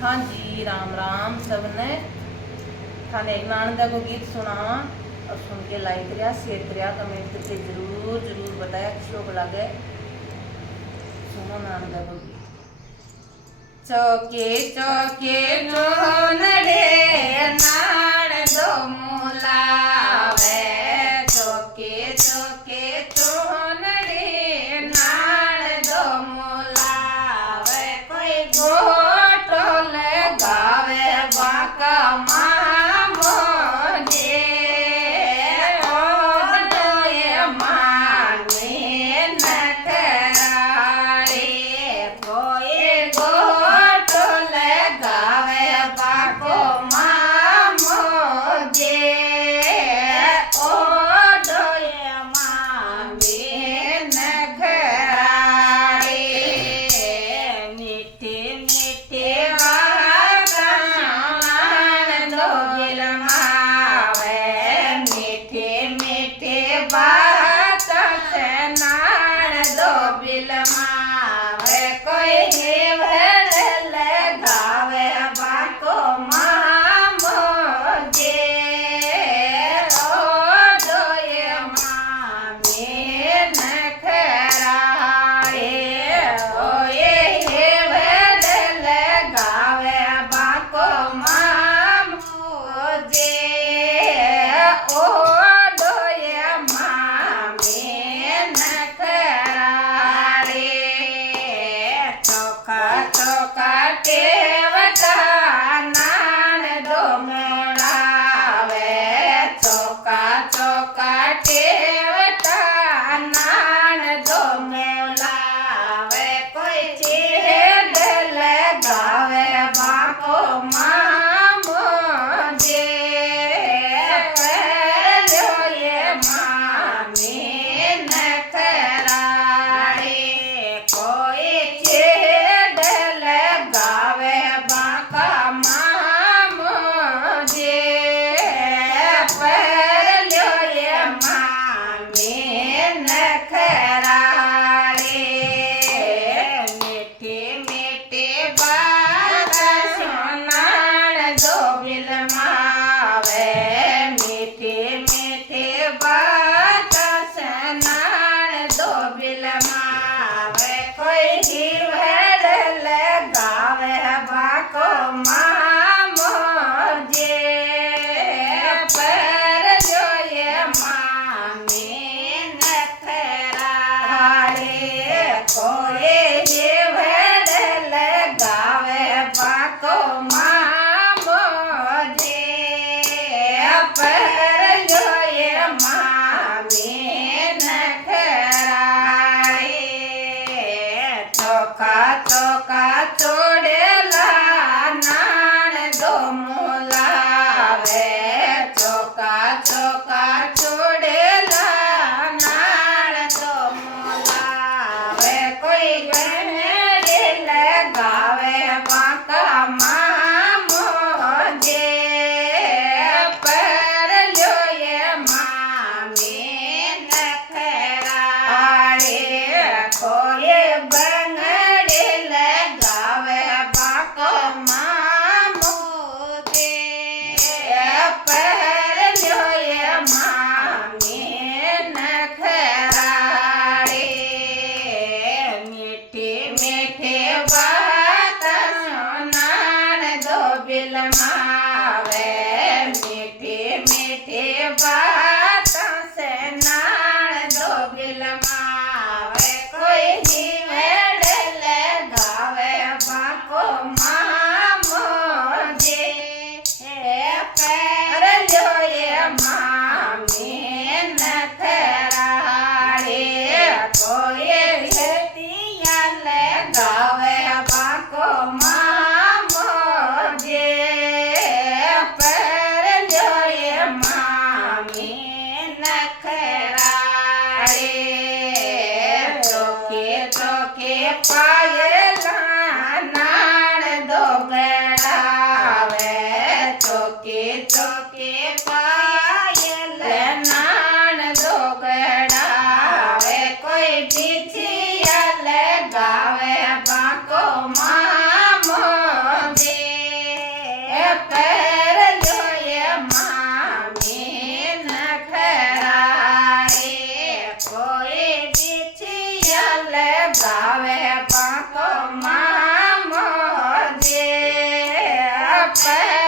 हाँ जी, राम राम सबने। थाने एक नानदा को गीत सुना और सुन के लाइक करिया, शेयर करिया, कमेंट करके जरूर जरूर बताया किसको को लगे। सुनो नानदा को गीत। चौके चौके चोनड़े नाड़ दो मुलावे, चौके चौके चोनड़े नाड़ दो मुलावे, कोई गोटोल गावे बाका मामो जे, ओ डोए माने नखराड़े, कोई गोटोल गावे बाको मामो जे, ओ डोए माने नखराड़े। मीठे मीठे बात से नाड़ दो बिलमावे, कोई हिवर लगावे बाको मामो जे, ओ डोए मामे नखराड़े, ओए हिवर लगावे बाको मामो जे, ओ गावे बाको मामो जे। पहचान